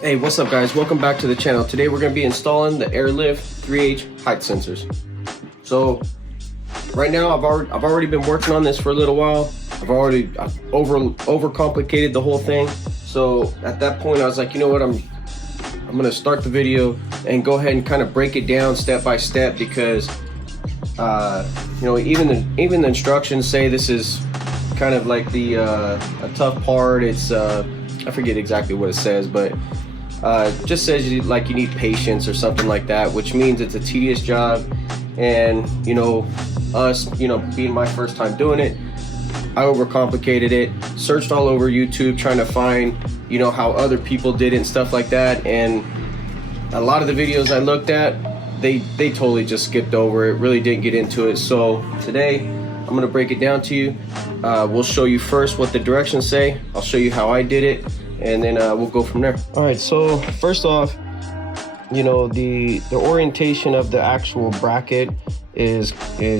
Hey, what's up guys? Welcome back to the channel. Today we're going to be installing the Airlift 3H height sensors. So right now I've already been working on this for a little while. I've overcomplicated the whole thing. So at that point I was like, you know what, I'm going to start the video and go ahead and kind of break it down step by step, because you know, even the instructions say this is kind of like the a tough part. It's I forget exactly what it says, but just says you need patience or something like that, which means it's a tedious job. And you know, being my first time doing it, I overcomplicated it, searched all over YouTube trying to find, you know, how other people did it and stuff like that. And a lot of the videos I looked at, they totally just skipped over it, really didn't get into it. So today I'm gonna break it down to you. We'll show you first what the directions say. I'll show you how I did it, and then we'll go from there. All right, so first off, you know, the orientation of the actual bracket is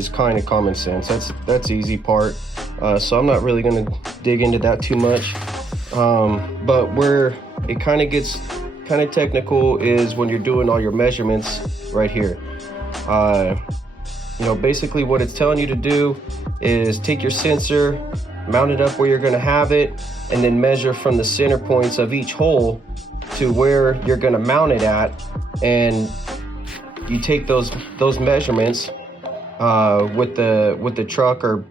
kind of common sense. That's the easy part. So I'm not really gonna dig into that too much. But where it kind of gets kind of technical is when you're doing all your measurements right here. You know, basically what it's telling you to do is take your sensor, mount it up where you're going to have it, and then measure from the center points of each hole to where you're going to mount it at. And you take those measurements with the truck, or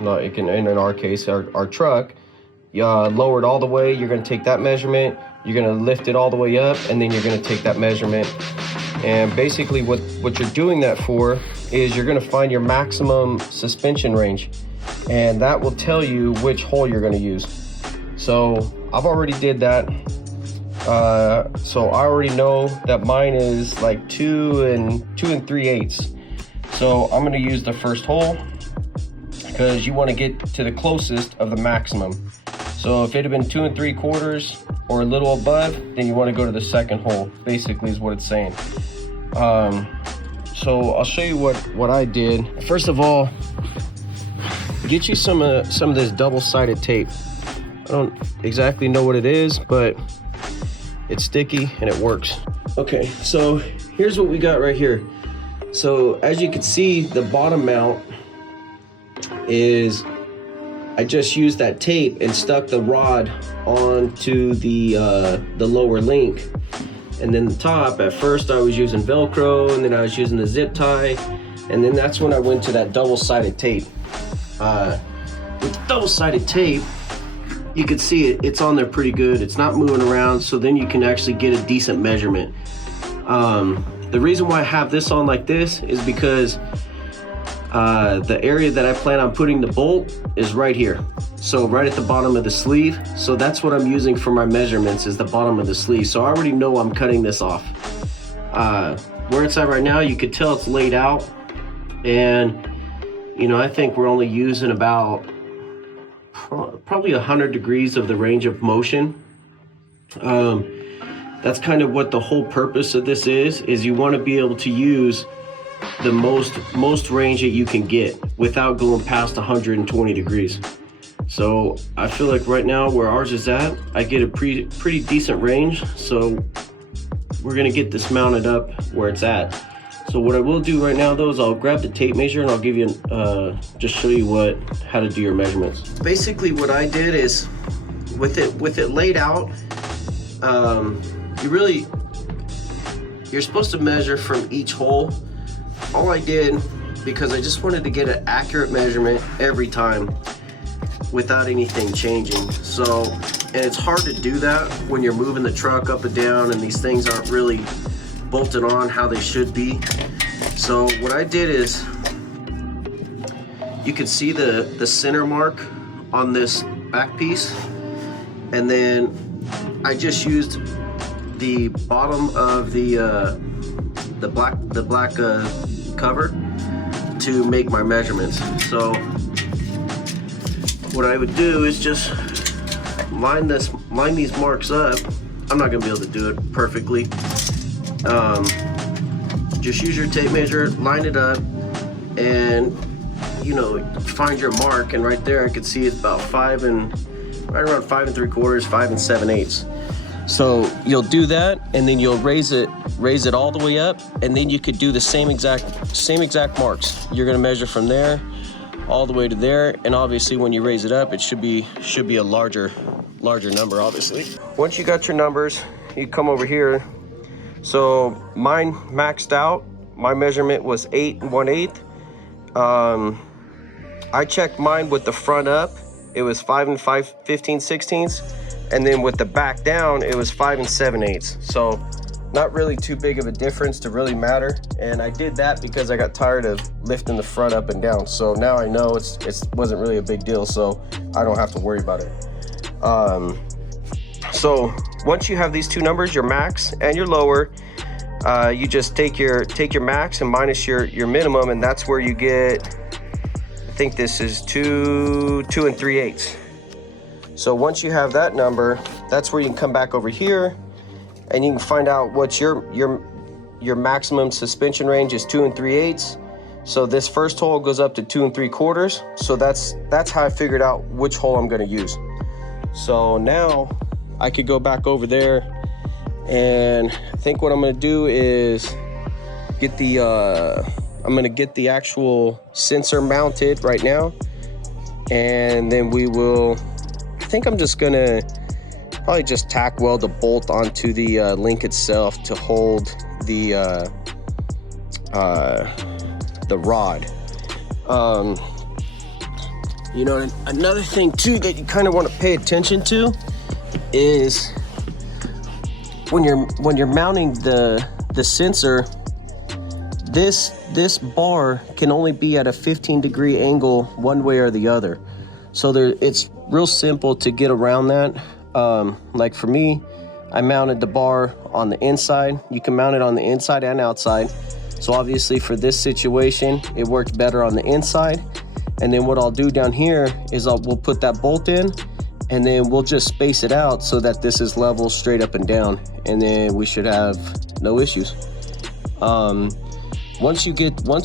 no, it can, in our case, our truck, lower it all the way. You're going to take that measurement, you're going to lift it all the way up, and then you're going to take that measurement. And basically what you're doing that for is you're going to find your maximum suspension range, and that will tell you which hole you're going to use. So I've already did that. So I already know that mine is like 2 3/8. So I'm going to use the first hole because you want to get to the closest of the maximum. So if it had been 2 3/4 or a little above, then you want to go to the second hole, basically is what it's saying. So I'll show you what I did. First of all, get you some of this double-sided tape. I don't exactly know what it is, but it's sticky and it works. Okay, so here's what we got right here. So as you can see, the bottom mount is, I just used that tape and stuck the rod onto the lower link. And then the top, at first I was using Velcro, and then I was using the zip tie, and then that's when I went to that double-sided tape. With double-sided tape, you can see it's on there pretty good. It's not moving around, so then you can actually get a decent measurement. The reason why I have this on like this is because the area that I plan on putting the bolt is right here. So right at the bottom of the sleeve. So that's what I'm using for my measurements, is the bottom of the sleeve. So I already know I'm cutting this off. Where it's at right now, you could tell it's laid out. And, you know, I think we're only using about probably 100 degrees of the range of motion. That's kind of what the whole purpose of this is you want to be able to use the most range that you can get without going past 120 degrees. So I feel like right now where ours is at, I get a pretty decent range. So we're gonna get this mounted up where it's at. So what I will do right now though is I'll grab the tape measure and I'll give you just show you how to do your measurements. Basically what I did is with it laid out, you're supposed to measure from each hole. All I did, because I just wanted to get an accurate measurement every time without anything changing. So, and it's hard to do that when you're moving the truck up and down and these things aren't really bolted on how they should be. So what I did is, you can see the center mark on this back piece, and then I just used the bottom of the black cover to make my measurements. So what I would do is just line these marks up. I'm not gonna be able to do it perfectly. Just use your tape measure, line it up, and you know, find your mark. And right there I could see it's about right around 5 3/4, 5 7/8. So you'll do that, and then you'll raise it all the way up, and then you could do the same exact marks. You're gonna measure from there all the way to there, and obviously when you raise it up, it should be a larger number, obviously. Once you got your numbers, you come over here. So mine maxed out. My measurement was 8 1/8. I checked mine with the front up. It was 5 15/16, and then with the back down, it was 5 7/8. So not really too big of a difference to really matter. And I did that because I got tired of lifting the front up and down. So now I know it wasn't really a big deal, so I don't have to worry about it. So once you have these two numbers, your max and your lower, you just take your max and minus your minimum, and that's where you get, I think this is 2 3/8. So once you have that number, that's where you can come back over here and you can find out what your maximum suspension range is. 2 3/8. So this first hole goes up to 2 3/4. So that's how I figured out which hole I'm gonna use. So now I could go back over there, and I think what I'm gonna do is get I'm gonna get the actual sensor mounted right now, and then I think I'm just gonna probably just tack weld a bolt onto the link itself to hold the rod. You know, another thing too that you kind of want to pay attention to is when you're mounting the sensor, this bar can only be at a 15-degree angle one way or the other. So it's real simple to get around that. Like for me, I mounted the bar on the inside. You can mount it on the inside and outside. So obviously for this situation, it worked better on the inside. And then what I'll do down here is we'll put that bolt in, and then we'll just space it out so that this is level straight up and down, and then we should have no issues. Once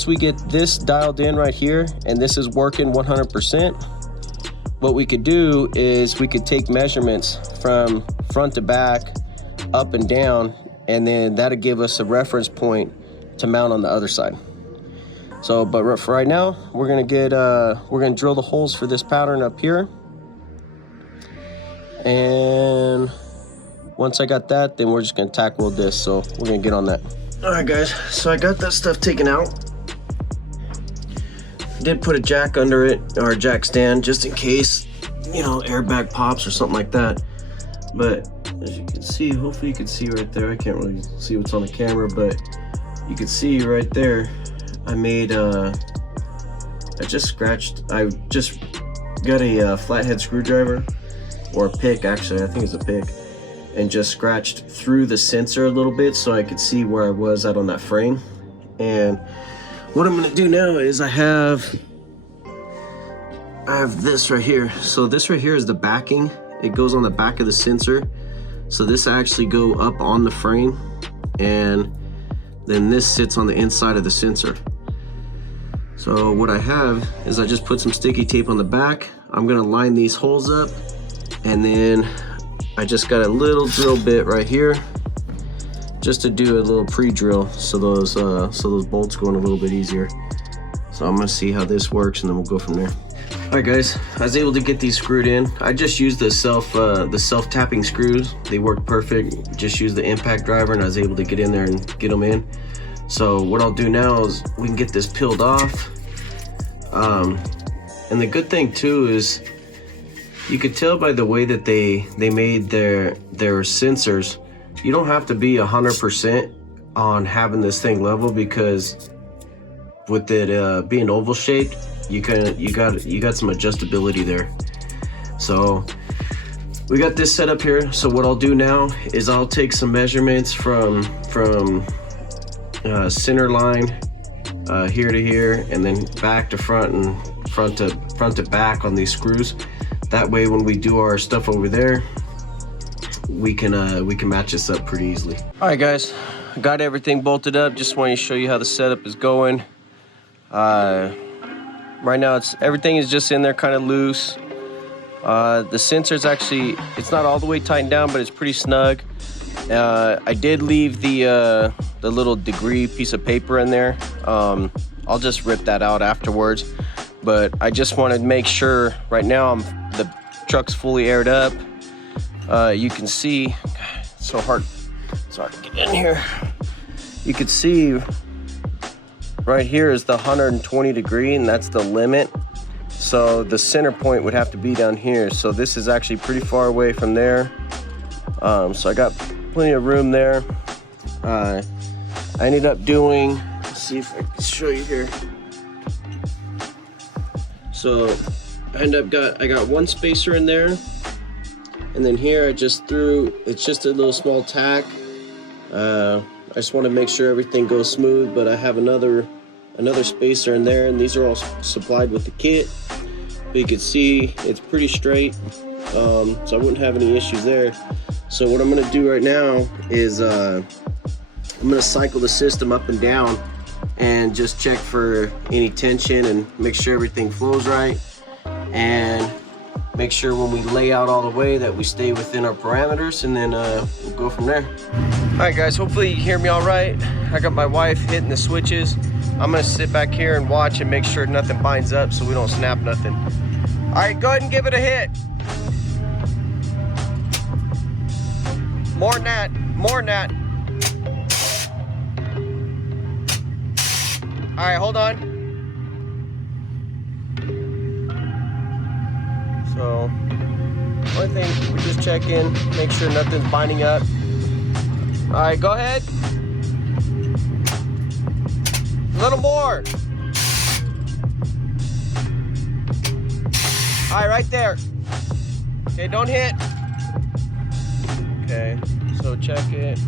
we get this dialed in right here, and this is working 100%, what we could do is we could take measurements from front to back, up and down, and then that'll give us a reference point to mount on the other side. So, but for right now, we're gonna drill the holes for this pattern up here. And once I got that, then we're just gonna tack weld this. So we're gonna get on that. All right, guys. So I got that stuff taken out. I did put a jack under it, or a jack stand, just in case, you know, airbag pops or something like that. But as you can see, hopefully you can see right there. I can't really see what's on the camera, but you can see right there. I just got a flathead screwdriver, or a pick, actually, I think it's a pick, and just scratched through the sensor a little bit so I could see where I was at on that frame. And what I'm gonna do now is I have this right here. So this right here is the backing. It goes on the back of the sensor. So this actually go up on the frame, and then this sits on the inside of the sensor. So what I have is I just put some sticky tape on the back. I'm gonna line these holes up, and then I just got a little drill bit right here just to do a little pre-drill so those bolts go in a little bit easier. So I'm gonna see how this works, and then we'll go from there. All right, guys, I was able to get these screwed in. I just used the self-tapping screws. They worked perfect. Just used the impact driver, and I was able to get in there and get them in. So what I'll do now is we can get this peeled off. And the good thing too is you could tell by the way that they made their sensors, you don't have to be 100% on having this thing level, because with it being oval shaped, you got some adjustability there. So we got this set up here. So what I'll do now is I'll take some measurements from center line here to here, and then back to front, and front to back on these screws. That way when we do our stuff over there, we can match this up pretty easily. All right, guys, I got everything bolted up. Just wanted to show you how the setup is going. Right now everything is just in there kind of loose. The sensor's actually, it's not all the way tightened down, but it's pretty snug. I did leave the little degree piece of paper in there. I'll just rip that out afterwards, but I just wanted to make sure right now the truck's fully aired up. You can see, it's so hard, sorry to get in here. You can see right here is the 120 degree, and that's the limit. So the center point would have to be down here. So this is actually pretty far away from there. So I got plenty of room there. I ended up doing, let's see if I can show you here. So I got one spacer in there, and then here I just threw, it's just a little small tack. I just want to make sure everything goes smooth, but I have another spacer in there, and these are all supplied with the kit. But you can see it's pretty straight, so I wouldn't have any issues there. So what I'm going to do right now is I'm going to cycle the system up and down and just check for any tension and make sure everything flows right, and make sure when we lay out all the way that we stay within our parameters, and then we'll go from there. All right guys, hopefully you hear me all right. I got my wife hitting the switches. I'm gonna sit back here and watch and make sure nothing binds up so we don't snap nothing. All right, go ahead and give it a hit. More than that, more than that. All right, hold on. So, one thing, we just check in, make sure nothing's binding up. All right, go ahead. A little more. All right, right there. Okay, don't hit. Okay, so check it.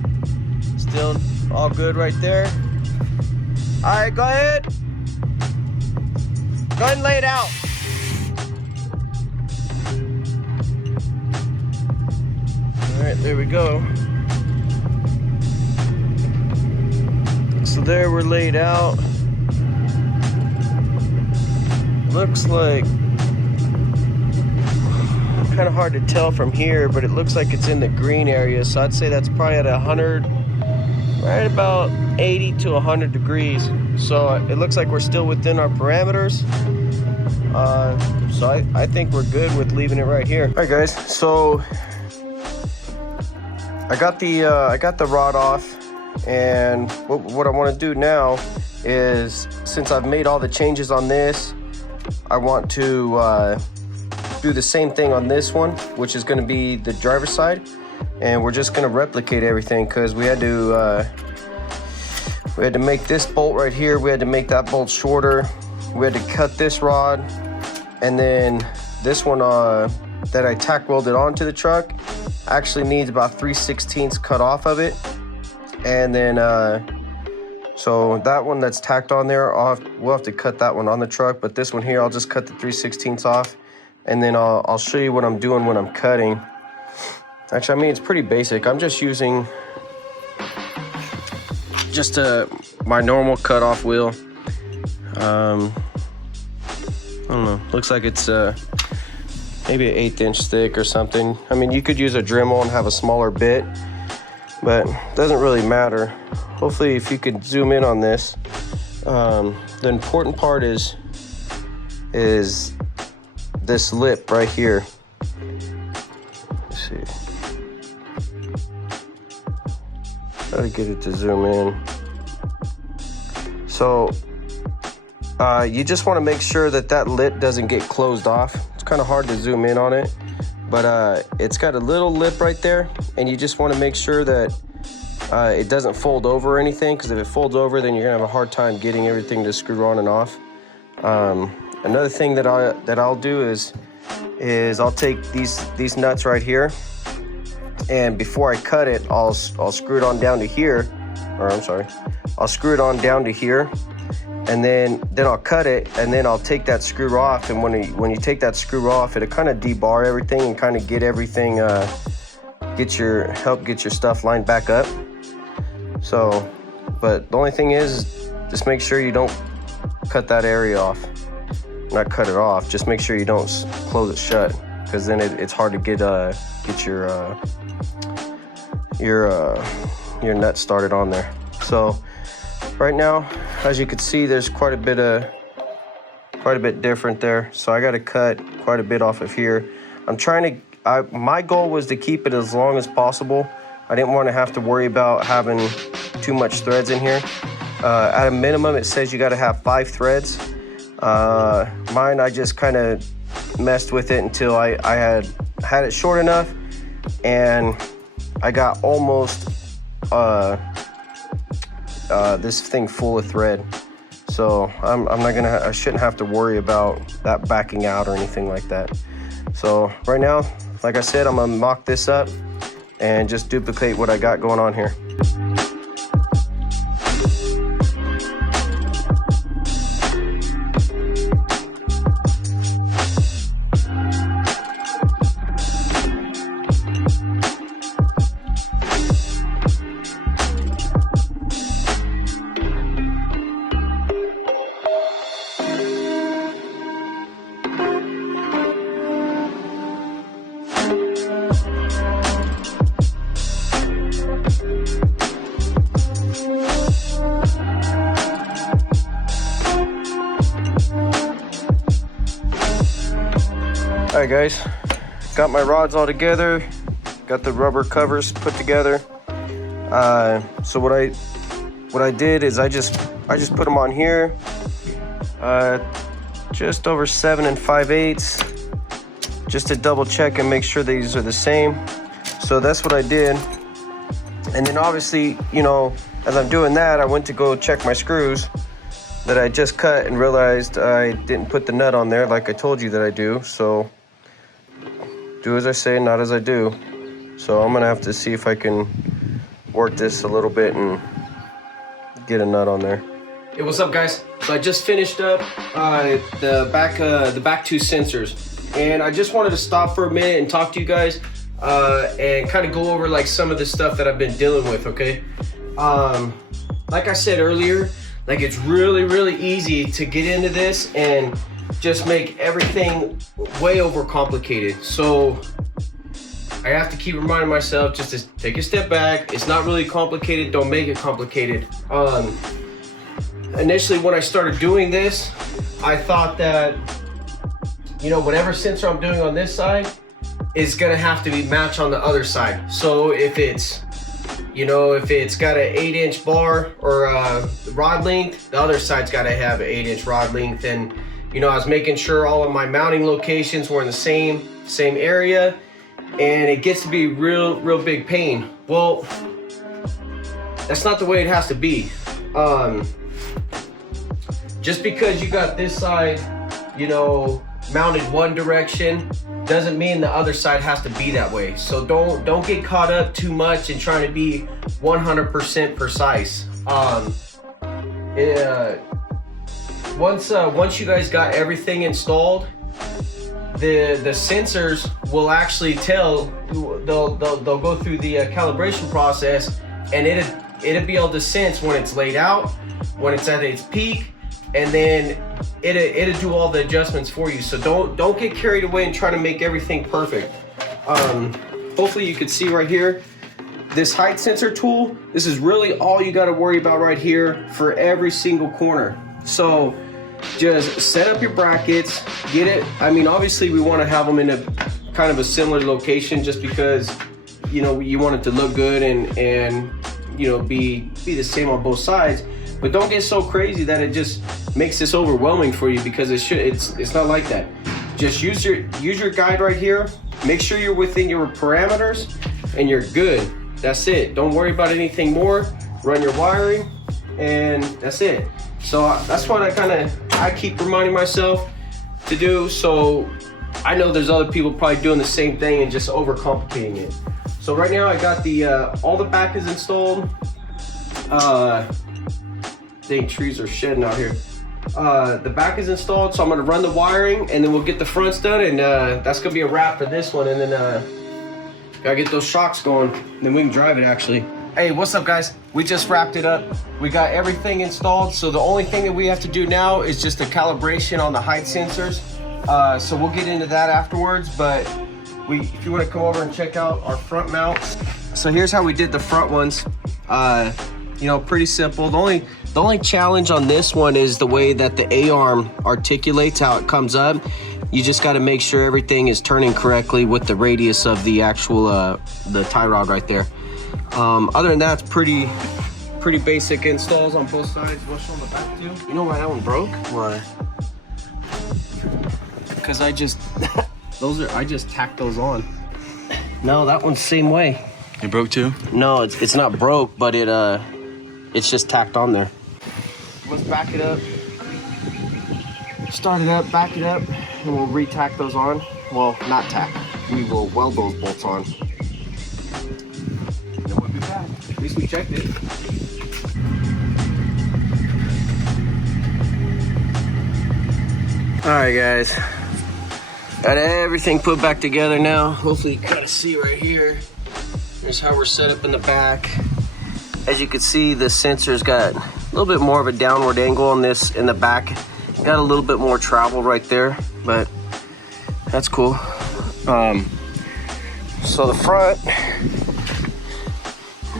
Still all good right there. All right, go ahead. Go ahead and lay it out. All right, there we go. So there we're laid out. Looks like, kind of hard to tell from here, but it looks like it's in the green area. So I'd say that's probably at 100, right about 80 to 100 degrees. So it looks like we're still within our parameters. So I think we're good with leaving it right here. All right guys, so I got the rod off. And what I want to do now is, since I've made all the changes on this, I want to do the same thing on this one, which is going to be the driver's side, and we're just going to replicate everything, because we had to make this bolt right here, we had to make that bolt shorter, we had to cut this rod, and then this one that I tack welded onto the truck actually needs about 3/16 cut off of it. And then so that one that's tacked on there, we'll have to cut that one on the truck, but this one here I'll just cut the 3/16 off, and then I'll show you what I'm doing when I'm cutting. Actually, I mean, it's pretty basic. I'm just using my normal cutoff wheel. I don't know, looks like it's maybe an 1/8 inch thick or something. I mean, you could use a Dremel and have a smaller bit, but it doesn't really matter. Hopefully, if you could zoom in on this, the important part is this lip right here. Let's see. Try to get it to zoom in. So you just want to make sure that lip doesn't get closed off. It's kind of hard to zoom in on it, but it's got a little lip right there, and you just want to make sure that it doesn't fold over or anything, because if it folds over, then you're gonna have a hard time getting everything to screw on and off. Another thing that I'll do is I'll take these nuts right here, and before I cut it, I'll screw it on down to here, or I'm sorry, I'll screw it on down to here, and then I'll cut it, and then I'll take that screw off. And when you take that screw off, it'll kind of debar everything and kind of get everything, help get your stuff lined back up. So, but the only thing is, just make sure you don't cut that area off. Not cut it off, just make sure you don't close it shut. because then it's hard to get your nut started on there. So right now, as you can see, there's quite a bit different there. So I got to cut quite a bit off of here. My goal was to keep it as long as possible. I didn't want to have to worry about having too much threads in here. At a minimum, it says you got to have 5 threads. Mine, I just kind of messed with it until I had it short enough, and I got almost this thing full of thread. So I shouldn't have to worry about that backing out or anything like that. So right now, like I said, I'm gonna mock this up and just duplicate what I got going on here. Alright guys, got my rods all together, got the rubber covers put together. So what I did is I just put them on here, just over 7 5/8, just to double check and make sure these are the same. So that's what I did. And then obviously, you know, as I'm doing that, I went to go check my screws that I just cut and realized I didn't put the nut on there like I told you that I do. So do as I say, not as I do. So I'm gonna have to see if I can work this a little bit and get a nut on there. Hey, what's up guys? So I just finished up the back 2 sensors, and I just wanted to stop for a minute and talk to you guys and kind of go over like some of the stuff that I've been dealing with, okay? Like I said earlier, like it's really easy to get into this and just make everything way overcomplicated. So I have to keep reminding myself just to take a step back. It's not really complicated, don't make it complicated. Initially when I started doing this, I thought that, you know, whatever sensor I'm doing on this side is gonna have to be matched on the other side. So if it's, you know, if it's got an 8-inch bar or rod length, the other side's gotta have an 8-inch rod length. And you know, I was making sure all of my mounting locations were in the same area, and it gets to be real big pain. Well, that's not the way it has to be. Just because you got this side, you know, mounted one direction, doesn't mean the other side has to be that way. So don't get caught up too much in trying to be 100% precise. Once you guys got everything installed, the sensors will actually tell, they'll go through the calibration process, and it'll be able to sense when it's laid out, when it's at its peak, and then it'll do all the adjustments for you. So don't get carried away and try to make everything perfect. Hopefully you can see right here, this height sensor tool, this is really all you got to worry about right here for every single corner. So just set up your brackets, get it. I mean, obviously we want to have them in a kind of a similar location, just because, you know, you want it to look good and you know, be the same on both sides. But don't get so crazy that it just makes this overwhelming for you, because it's not like that. Just use your guide right here. Make sure you're within your parameters and you're good. That's it. Don't worry about anything more. Run your wiring and that's it. So that's what I keep reminding myself to do. So I know there's other people probably doing the same thing and just overcomplicating it. So right now I got the all the back is installed. Dang, trees are shedding out here. The back is installed, so I'm gonna run the wiring and then we'll get the fronts done, and that's gonna be a wrap for this one. And then gotta get those shocks going, and then we can drive it actually. Hey, what's up guys? We just wrapped it up. We got everything installed, so the only thing that we have to do now is just the calibration on the height sensors. So we'll get into that afterwards, but if you want to come over and check out our front mounts. So here's how we did the front ones. You know, pretty simple. The only challenge on this one is the way that the A-arm articulates, how it comes up. You just got to make sure everything is turning correctly with the radius of the actual the tie rod right there. Other than that, it's pretty basic installs on both sides. What's on the back too? You know why that one broke? Why? Because I just I just tacked those on. No, that one's the same way. It broke too? No, it's not broke, but it's just tacked on there. Let's back it up. Start it up, back it up, and we'll re-tack those on. Well, not tack. We will weld those bolts on. And then we'll be back. At least we checked it. All right, guys. Got everything put back together now. Hopefully you can kind of see right here. Here's how we're set up in the back. As you can see, the sensor's got a little bit more of a downward angle on this in the back. Got a little bit more travel right there, but that's cool. So the front,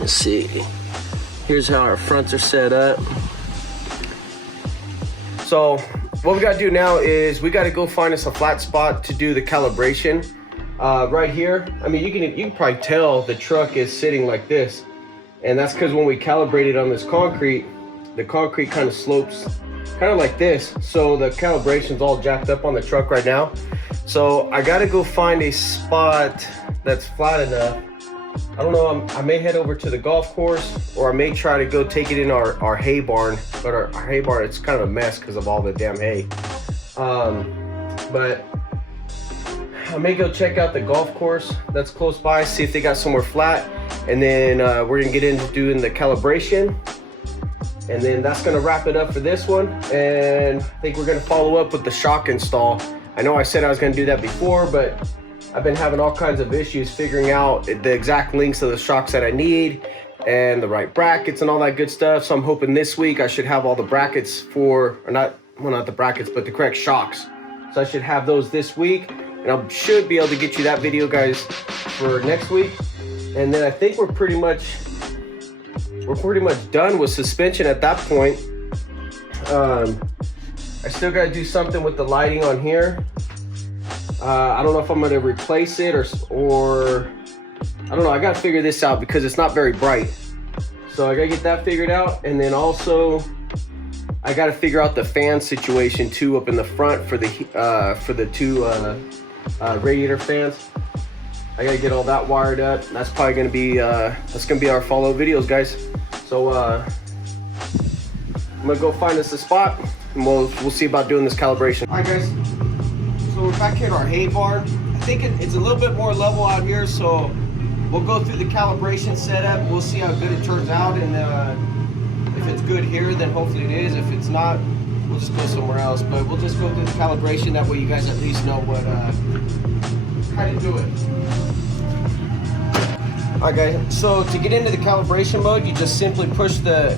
let's see. Here's how our fronts are set up. So what we gotta do now is we gotta go find us a flat spot to do the calibration. Right here, I mean, you can probably tell the truck is sitting like this. And that's because when we calibrated on this concrete, the concrete kind of slopes kind of like this. So the calibration's all jacked up on the truck right now. So I gotta go find a spot that's flat enough. I don't know, I may head over to the golf course, or I may try to go take it in our hay barn. But our hay barn, it's kind of a mess because of all the damn hay. But I may go check out the golf course that's close by, see if they got somewhere flat. And then we're gonna get into doing the calibration. And then that's gonna wrap it up for this one. And I think we're gonna follow up with the shock install. I know I said I was gonna do that before, but I've been having all kinds of issues figuring out the exact lengths of the shocks that I need and the right brackets and all that good stuff. So I'm hoping this week I should have all the brackets for, or not the brackets, but the correct shocks. So I should have those this week. And I should be able to get you that video, guys, for next week. And then I think we're pretty much done with suspension at that point. I still got to do something with the lighting on here. I don't know if I'm going to replace it or I don't know. I got to figure this out because it's not very bright. So I got to get that figured out. And then also I got to figure out the fan situation too up in the front for the two radiator fans. I gotta get all that wired up. That's probably gonna be our follow videos, guys. So I'm gonna go find us a spot and we'll see about doing this calibration. All right, guys. So we're back here at our hay barn. I think it's a little bit more level out here, so we'll go through the calibration setup. We'll see how good it turns out, and if it's good here, then hopefully it is. If it's not, we'll just go somewhere else. But we'll just go through the calibration. That way, you guys at least know how to do it. Alright guys, so to get into the calibration mode, you just simply push the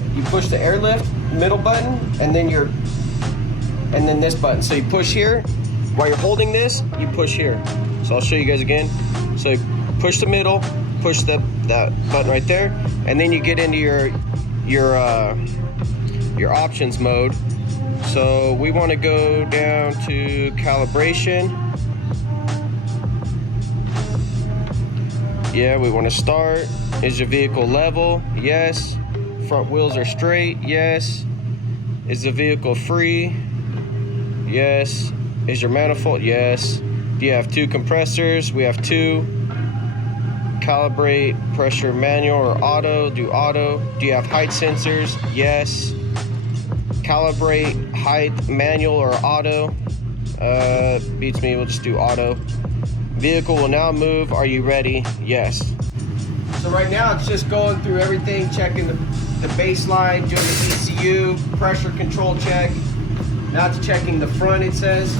airlift middle button and then this button. So you push here, while you're holding this, you push here. So I'll show you guys again. So you push the middle, push that button right there, and then you get into your options mode. So we want to go down to calibration. Yeah, we want to start. Is your vehicle level? Yes. Front wheels are straight? Yes. Is the vehicle free? Yes. Is your manifold? Yes. Do you have two compressors? We have two. Calibrate pressure manual or auto? Do auto. Do you have height sensors? Yes. Calibrate height manual or auto? Beats me, we'll just do auto. Vehicle will now move. Are you ready? Yes. So right now it's just going through everything, checking the baseline, doing the ECU, pressure control check. Now it's checking the front, it says.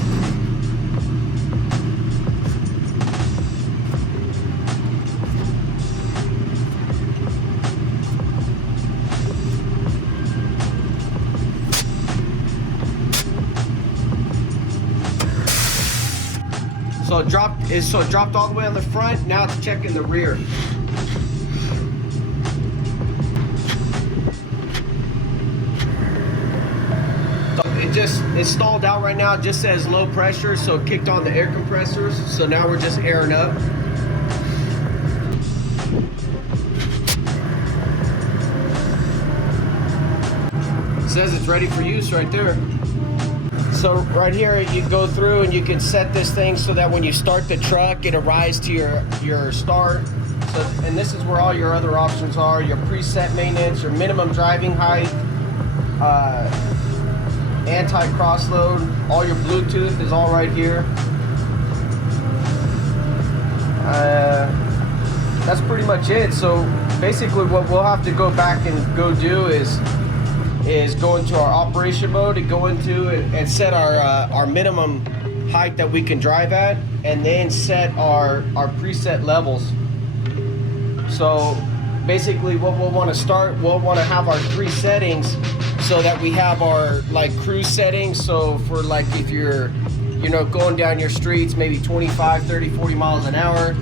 So it dropped all the way on the front. Now it's checking the rear. It's stalled out right now. It just says low pressure, so it kicked on the air compressors. So now we're just airing up. It says it's ready for use right there. So right here you go through and you can set this thing so that when you start the truck, it arrives to your start. So, and this is where all your other options are: your preset maintenance, your minimum driving height, anti-crossload, all your Bluetooth is all right here. That's pretty much it. So basically what we'll have to go back and go do is go into our operation mode and go into it and set our minimum height that we can drive at, and then set our preset levels. So basically what we'll want to have our 3 settings, so that we have our like cruise settings. So for like if you're going down your streets maybe 25, 30, 40 miles an hour,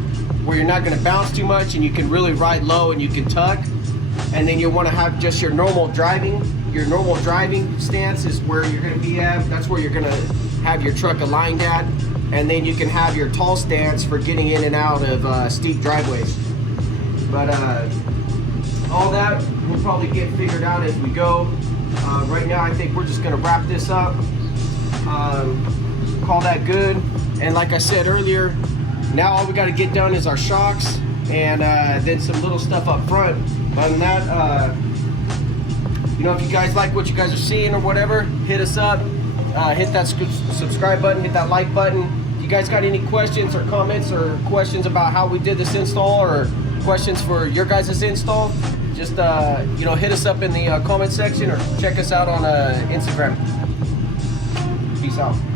where you're not going to bounce too much and you can really ride low and you can tuck. And then you want to have just your normal driving stance is where you're going to be at. That's where you're going to have your truck aligned at. And then you can have your tall stance for getting in and out of steep driveways. But all that we'll probably get figured out as we go. Right now I think we're just going to wrap this up, call that good. And like I said earlier, now all we got to get done is our shocks and then some little stuff up front. Other than that, if you guys like what you guys are seeing or whatever, hit us up, hit that subscribe button, hit that like button. If you guys got any questions or comments or questions about how we did this install, or questions for your guys' install, just hit us up in the comment section, or check us out on Instagram. Peace out.